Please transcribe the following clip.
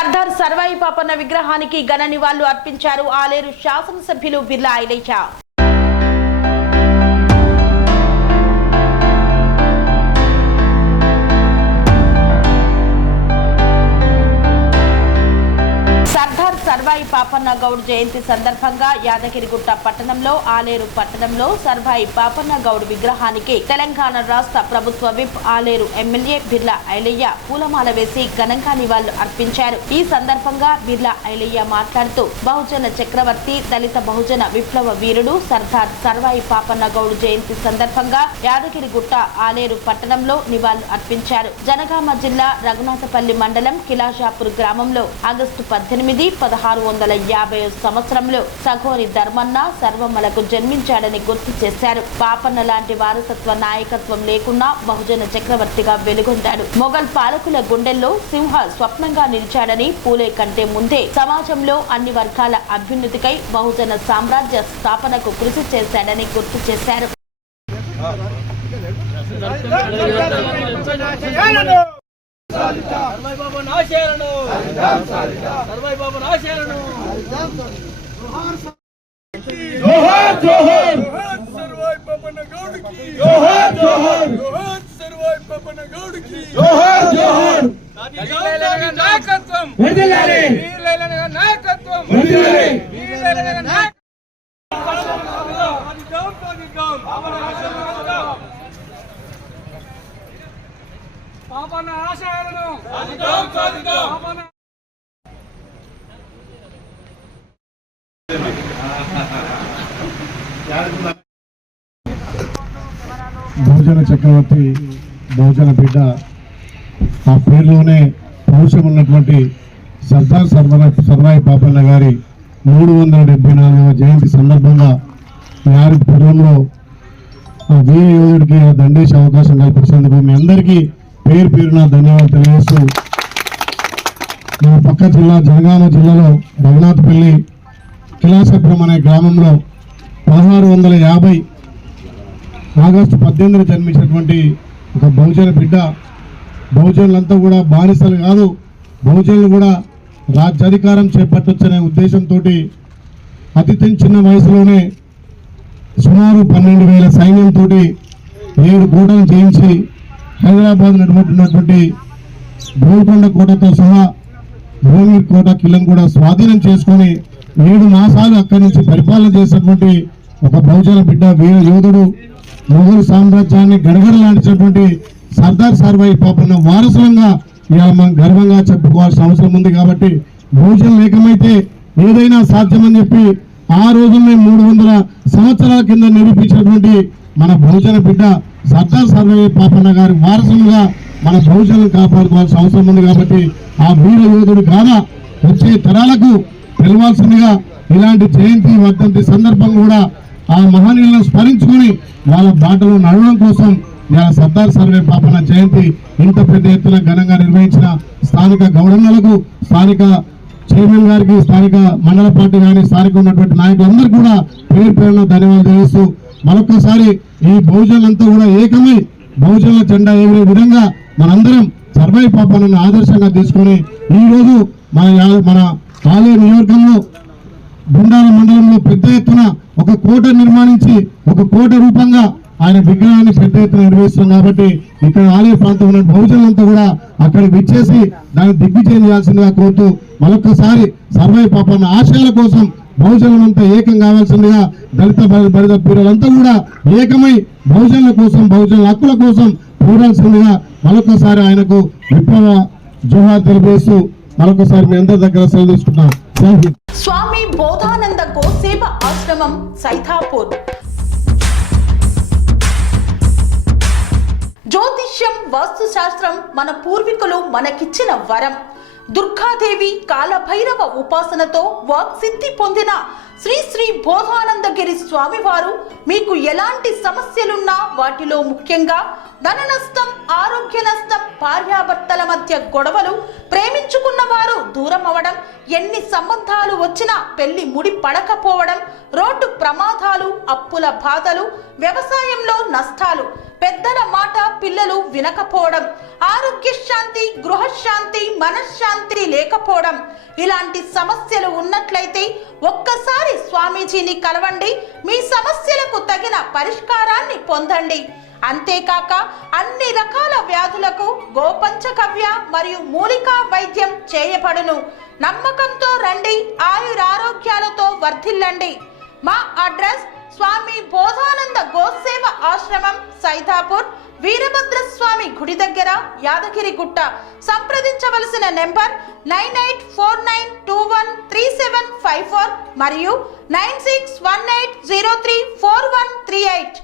సర్దార్ సర్వాయి పాపన్న విగ్రహానికి ఘన నివాళులు అర్పించారు ఆలేరు శాసనసభ్యులు బిర్లా ఐలయ్య. సర్వాయి పాపన్న గౌడ్ జయంతి సందర్భంగా యాదగిరిగుట్ట పట్టణంలో ఆలేరు పట్టణంలో సర్వాయి పాపన్న గౌడ్ విగ్రహానికి తెలంగాణ రాష్ట్ర ప్రభుత్వ విప్ ఆలేరు ఎమ్మెల్యే బిర్లా ఐలయ్య పూలమాల వేసి ఘనంగా నివాళులు అర్పించారు. ఈ సందర్భంగా బిర్లా ఐలయ్య మాట్లాడుతూ బహుజన చక్రవర్తి దళిత బహుజన విప్లవ వీరుడు సర్దార్ సర్వాయి పాపన్న గౌడ్ జయంతి సందర్భంగా యాదగిరిగుట్ట ఆలేరు పట్టణంలో నివాళులు అర్పించారు. జనగామ జిల్లా రఘునాథపల్లి మండలం కిలాషాపూర్ గ్రామంలో ఆగస్టు 18, 1650 సంవత్సరంలో సగోని ధర్మన్న సర్వమ్మలకు జన్మించాడని గుర్తు చేశారు. పాపన్న లాంటి వారసత్వ నాయకత్వం లేకున్నా బహుజన చక్రవర్తిగా వెలుగొందాడు. మొఘల్ పాలకుల గుండెల్లో సింహ స్వప్నంగా నిలిచాడని, పూలే కంటే ముందే సమాజంలో అన్ని వర్గాల అభ్యున్నతికై బహుజన సామ్రాజ్య స్థాపనకు కృషి చేశాడని గుర్తు చేశారు. సర్వాయి బాబా నాశేలను సర్వాయి బాబా నాశేలను జోహార్ జోహార్ సర్వాయి పాపన్న గౌడ్ కి జోహార్ జోహార్ జోహార్ సర్వాయి పాపన్న గౌడ్ కి జోహార్ జోహార్ నాయకత్వం వర్ధిల్లాలి వీరలైన నాయకత్వం వర్ధిల్లాలి వీరలైన నాయకత్వం పాపన్న ఆశయాలను సాధిద్దాం సాధిద్దాం పాపన్న బహుజన చక్రవర్తి బహుజన బిడ్డ ఆ పేరులోనే పౌరుషం ఉన్నటువంటి సర్దార్ సర్వాయి పాపన్న గారి 374వ జయంతి సందర్భంగా యారి పూర్వంలో వీర యోధుడికి దండేసే అవకాశం కల్పించినందుకు మీ అందరికీ పేరు పేరున ధన్యవాదాలు తెలియజేస్తూ, మన పక్క జిల్లా జనగామ జిల్లాలో రఘునాథపల్లి కిలాసపురం అనే గ్రామంలో 1650 ఆగస్టు 18 జన్మించినటువంటి ఒక బహుజన బిడ్డ. బహుజనులంతా కూడా బానిసలు కాదు, బహుజనులు కూడా రాజ్యాధికారం చేపట్టొచ్చనే ఉద్దేశంతో అతి చిన్న వయసులోనే సుమారు 12,000 సైన్యంతో 7 కోటలు జయించి హైదరాబాద్ నడుముతున్నటువంటి గోల్కొండ కోటతో సహా భూమిర్ కోట కిల్లను కూడా స్వాధీనం చేసుకొని 7 మాసాలు అక్కడి నుంచి పరిపాలన చేసినటువంటి ఒక బహుజన బిడ్డ, వీర యోధుడు, మొఘల్ సామ్రాజ్యాన్ని గడగడలాంటినటువంటి సర్దార్ సర్వాయి పాపన్న వారసులంగా ఇవాళ మనం గర్వంగా చెప్పుకోవాల్సిన అవసరం ఉంది. కాబట్టి బహుజనులు ఏకమైతే ఏదైనా సాధ్యమని చెప్పి ఆ రోజుల్లో 300 సంవత్సరాల కింద నిరూపించినటువంటి మన బహుజన బిడ్డ సర్దార్ సర్వాయి పాపన్న గారి వారసులుగా మన బహుజనులను కాపాడుకోవాల్సిన అవసరం ఉంది. కాబట్టి ఆ వీర యోధుడు కాదా వచ్చే తరాలకు తెలవాల్సిందిగా ఇలాంటి జయంతి వర్ధంతి సందర్భం కూడా ఆ మహనీయులను స్మరించుకొని వాళ్ళ బాటలో నడవడం కోసం ఇలా సర్దార్ సర్వాయి పాపన్న జయంతి ఇంత పెద్ద ఎత్తున ఘనంగా నిర్వహించిన స్థానిక గౌడన్నలకు, స్థానిక చైర్మన్ గారికి, స్థానిక మండల పార్టీ కానీ స్థానిక ఉన్నటువంటి నాయకులందరూ కూడా పేరు పేరున ధన్యవాదాలు తెలియజేస్తూ మరొకసారి ఈ బహుజనులంతా కూడా ఏకమై బహుజనుల జెండా ఎగిరే విధంగా మనందరం సర్వాయి పాపన్నను ఆదర్శంగా తీసుకొని ఈరోజు మన ఆలేరు నియోజకంలో గుండాల మండలంలో పెద్ద ఎత్తున ఒక కోట నిర్మాణించి 1 కోట రూపంగా ఆయన విగ్రహాన్ని పెద్ద ఎత్తున నిర్వహిస్తున్నాం. కాబట్టి ఇక్కడ ఆలయ ప్రాంతం ఉన్న బహుజనులంతా కూడా అక్కడికి విచ్చేసి దాన్ని దిగ్విజయం చేయాల్సిందిగా కోరుతూ మరొకసారి సర్వాయి పాపన్న ఆశయాల కోసం బహుజనులంతా ఏకం కావాల్సిందిగా, దళిత బలిత పీరులంతా కూడా ఏకమై బహుజనుల కోసం, బహుజనుల హక్కుల కోసం పోరాల్సిందిగా మరొకసారి ఆయనకు విప్లవ జోహార్ తెలియజేస్తూ మరొకసారి మీ అందరి దగ్గర సెలవు తీసుకుంటున్నాం. స్వామి బోధానంద గోసేవ ఆశ్రమం సైథాపూర్. జ్యోతిష్యం, వాస్తుశాస్త్రం మన పూర్వీకులు మనకిచ్చిన వరం. దుర్గాదేవి, కాలభైరవ ఉపాసనతో వాక్సిద్ధి పొందిన శ్రీ శ్రీ బోధానందగిరి స్వామివారు మీకు ఎలాంటి సమస్యలున్నా, వాటిలో ముఖ్యంగా ధన నష్టం, ఆరోగ్య నష్టం, భార్యాభర్తల మధ్య గొడవలు, ప్రేమించుకున్న వారు దూరం అవడం, ఎన్ని సంబంధాలు వచ్చినా పెళ్లి ముడి పడకపోవడం, రోడ్డు ప్రమాదాలు, అప్పుల బాధలు, వ్యవసాయంలో నష్టాలు, పెద్దల మాట పిల్లలు వినకపోవడం, ఆరోగ్య శాంతి, గృహశాంతి, మనశ్శాంతి లేకపోవడం ఇలాంటి సమస్యలు ఉన్నట్లయితే ఒక్కసారి స్వామీజీని కలవండి. మీ సమస్యలకు తగిన పరిష్కారాన్ని పొందండి. అంతేకాక అన్ని రకాల వ్యాధులకు గోపంచకవ్య మరియు మూలికా వైద్యం చేయబడును. నమ్మకంతో రండి, ఆయురారోగ్యాలతో వర్ధిల్లండి. మా అడ్రస్ స్వామి బోధానంద గోసేవ ఆశ్రమం, సైదాపూర్, వీరభద్రస్వామి గుడి దగ్గర, యాదగిరిగుట్ట. సంప్రదించవలసిన నెంబర్ 9849213754 మరియు 9618034138.